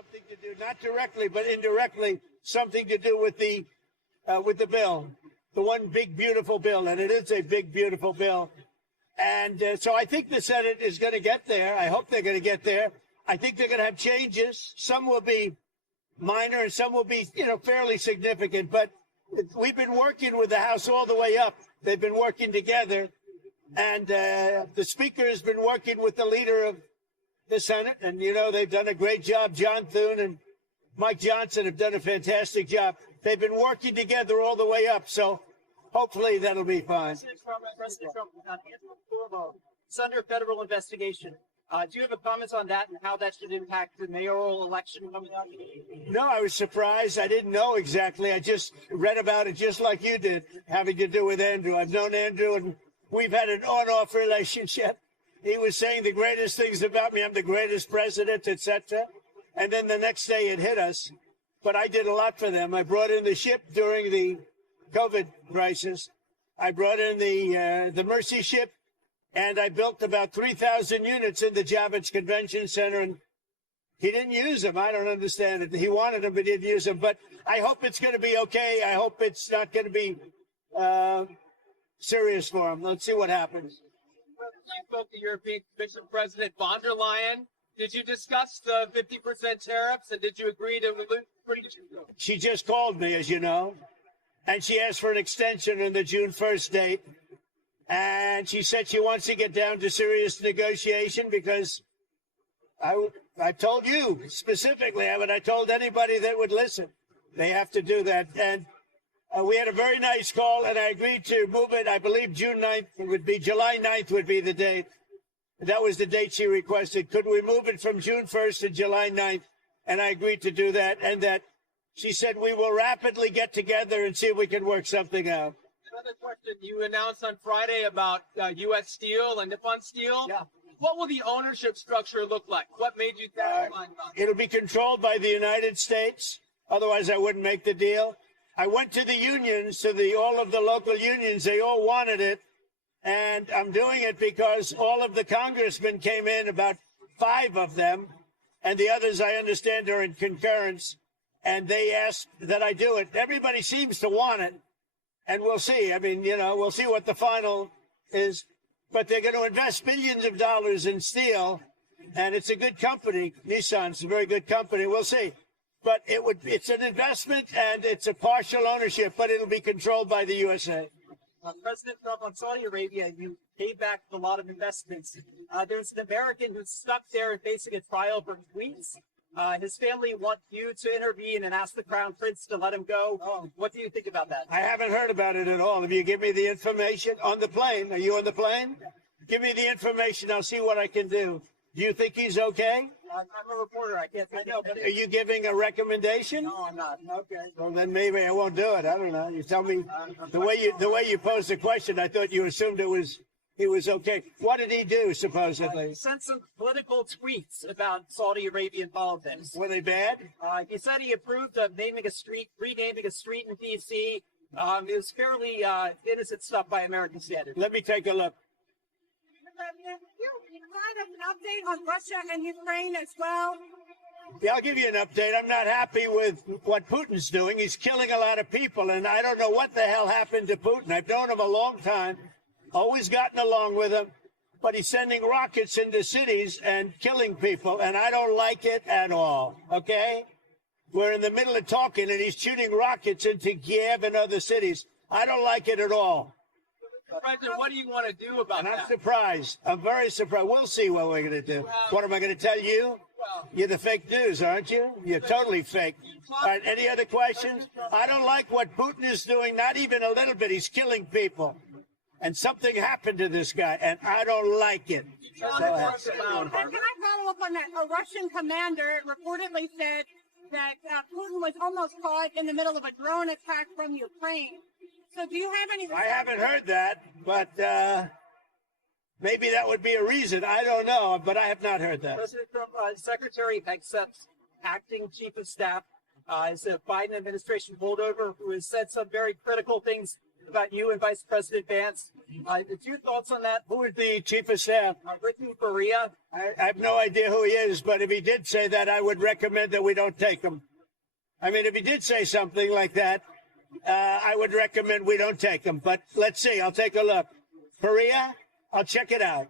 something to do, not directly, but indirectly, something to do with the bill, the one big, beautiful bill. And it is a big, beautiful bill. And so I think the Senate is going to get there. I hope they're going to get there. I think they're going to have changes. Some will be minor and some will be, fairly significant. But we've been working with the House all the way up. They've been working together. And the Speaker has been working with the leader of the Senate. And, they've done a great job. John Thune and Mike Johnson have done a fantastic job. They've been working together all the way up. So hopefully that'll be fine. President Trump, it's under federal investigation. Do you have a comment on that and how that should impact the mayoral election coming up? No, I was surprised. I didn't know exactly. I just read about it just like you did, having to do with Andrew. I've known Andrew, and we've had an on-off relationship. He was saying the greatest things about me. I'm the greatest president, etc. And then the next day it hit us. But I did a lot for them. I brought in the ship during the COVID crisis. I brought in the Mercy ship. And I built about 3,000 units in the Javits Convention Center, and he didn't use them. I don't understand it. He wanted them, but he didn't use them. But I hope it's going to be okay. I hope it's not going to be serious for him. Let's see what happens. You spoke to European Commission President von der Leyen. Did you discuss the 50% tariffs, and did you agree to remove? She just called me, as you know, and she asked for an extension on the June 1st date. And she said she wants to get down to serious negotiation because I told you specifically, but I told anybody that would listen, they have to do that. And we had a very nice call, and I agreed to move it. I believe June 9th would be, July 9th would be the date. That was the date she requested. Could we move it from June 1st to July 9th? And I agreed to do that. And that she said we will rapidly get together and see if we can work something out. Another question. You announced on Friday about U.S. Steel and Nippon Steel. Yeah. What will the ownership structure look like? What made you think? It'll be controlled by the United States. Otherwise, I wouldn't make the deal. I went to the unions, to all of the local unions. They all wanted it. And I'm doing it because all of the congressmen came in, about 5 of them. And the others, I understand, are in concurrence. And they asked that I do it. Everybody seems to want it. And we'll see. I mean, we'll see what the final is. But they're going to invest billions of dollars in steel. And it's a good company. Nissan's a very good company. We'll see. But it's an investment and it's a partial ownership, but it'll be controlled by the USA. President Trump, on Saudi Arabia, you paid back a lot of investments. There's an American who's stuck there facing a trial for tweets. His family want you to intervene and ask the Crown Prince to let him go. What do you think about that? I haven't heard about it at all. If you give me the information on the plane, are you on the plane? Give me the information. I'll see what I can do. Do you think he's okay? I'm a reporter. I can't say no. But are you giving a recommendation? No, I'm not. Okay. Well, then maybe I won't do it. I don't know. You tell me the way you posed the question. I thought you assumed he was okay. What did he do, supposedly? He sent some political tweets about Saudi Arabian politics. Were they bad? He said he approved of renaming a street in D.C. It was fairly innocent stuff by American standards. Let me take a look. President, you provide us an update on Russia and Ukraine as well? Yeah, I'll give you an update. I'm not happy with what Putin's doing. He's killing a lot of people, and I don't know what the hell happened to Putin. I've known him a long time, always gotten along with him, but he's sending rockets into cities and killing people, and I don't like it at all, okay? We're in the middle of talking, and he's shooting rockets into Kiev and other cities. I don't like it at all. President, what do you want to do about that? I'm surprised. I'm very surprised. We'll see what we're going to do. What am I going to tell you? You're the fake news, aren't you? You're totally fake. All right, any other questions? I don't like what Putin is doing, not even a little bit. He's killing people. And something happened to this guy, and I don't like it. And can I follow up on that? A Russian commander reportedly said that Putin was almost caught in the middle of a drone attack from Ukraine. So do you have any... I haven't heard that, but maybe that would be a reason. I don't know, but I have not heard that. President Trump, Secretary accepts acting chief of staff is a Biden administration holdover who has said some very critical things about you and Vice President Vance. Your thoughts on that? Who is the chief of staff? Ricky Faria. I have no idea who he is, but if he did say that, I would recommend that we don't take him. I mean, if he did say something like that, I would recommend we don't take him. But let's see. I'll take a look. Korea, I'll check it out.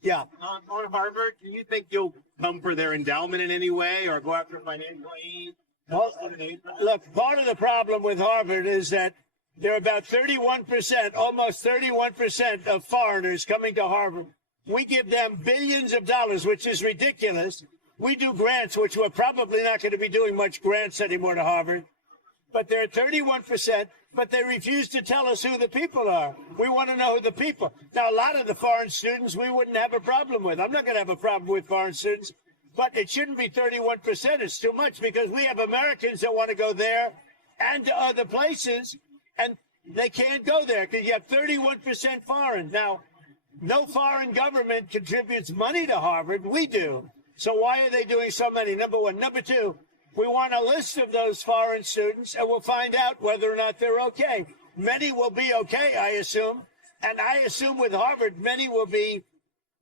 Yeah. On Harvard, do you think you'll come for their endowment in any way or go after financial aid? Well, look, part of the problem with Harvard is that there are about 31%, almost 31% of foreigners coming to Harvard. We give them billions of dollars, which is ridiculous. We do grants, which we're probably not going to be doing much grants anymore to Harvard. But they're 31%, but they refuse to tell us who the people are. We want to know who the people. Now, a lot of the foreign students we wouldn't have a problem with. I'm not going to have a problem with foreign students, but it shouldn't be 31%. It's too much because we have Americans that want to go there and to other places, and they can't go there because you have 31% foreign. Now, no foreign government contributes money to Harvard. We do. So why are they doing so many? Number one. Number two, we want a list of those foreign students, and we'll find out whether or not they're okay. Many will be okay, I assume. And I assume with Harvard, many will be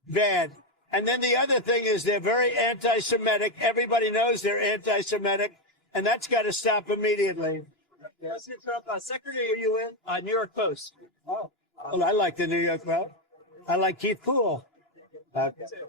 bad. And then the other thing is they're very anti-Semitic. Everybody knows they're anti-Semitic, and that's got to stop immediately. President Trump, Secretary, are you in? New York Post. Oh, well, I like the New York Post. I like Keith Poole. Secretary,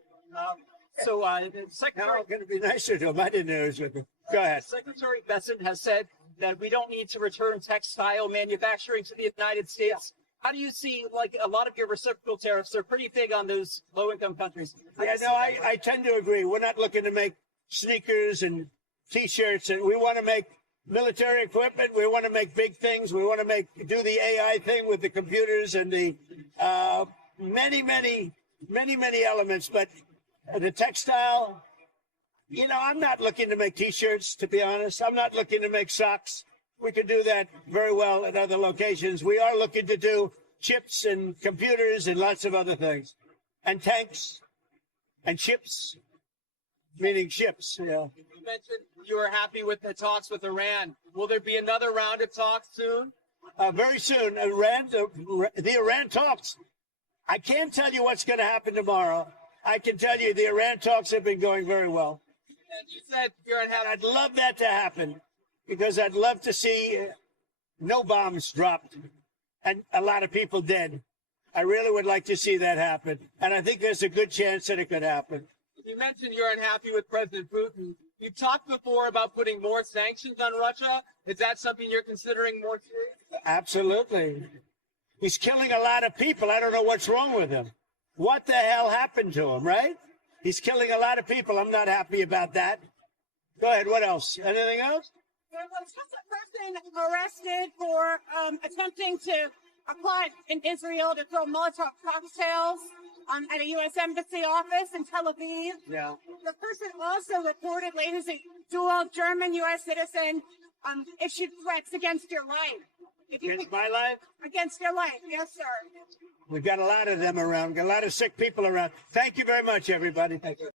I'm going to be nicer to him. I didn't know he was with him. Go ahead. Secretary Besson has said that we don't need to return textile manufacturing to the United States. How do you see, like, a lot of your reciprocal tariffs are pretty big on those low-income countries? Yeah, no, I tend to agree. We're not looking to make sneakers and T-shirts, and we want to make military equipment. We want to make big things. We want to do the AI thing with the computers and the many elements. But the textile, you know, I'm not looking to make T-shirts, to be honest. I'm not looking to make socks. We could do that very well at other locations. We are looking to do chips and computers and lots of other things. And tanks and ships, meaning ships, yeah. You mentioned you were happy with the talks with Iran. Will there be another round of talks soon? Very soon. The Iran talks. I can't tell you what's going to happen tomorrow. I can tell you the Iran talks have been going very well. And you said you're unhappy. I'd love that to happen because I'd love to see no bombs dropped and a lot of people dead. I really would like to see that happen. And I think there's a good chance that it could happen. You mentioned you're unhappy with President Putin. You've talked before about putting more sanctions on Russia. Is that something you're considering more serious? Absolutely. He's killing a lot of people. I don't know what's wrong with him. What the hell happened to him, right? He's killing a lot of people. I'm not happy about that. Go ahead. What else? Anything else? There was just a person arrested for attempting to apply in Israel to throw Molotov cocktails at a U.S. Embassy office in Tel Aviv. Yeah. The person also reportedly, who's a dual German-U.S. citizen, issued threats against your life. Against my life? Against your life, yes, sir. We've got a lot of them around. We've got a lot of sick people around. Thank you very much, everybody. Thank you.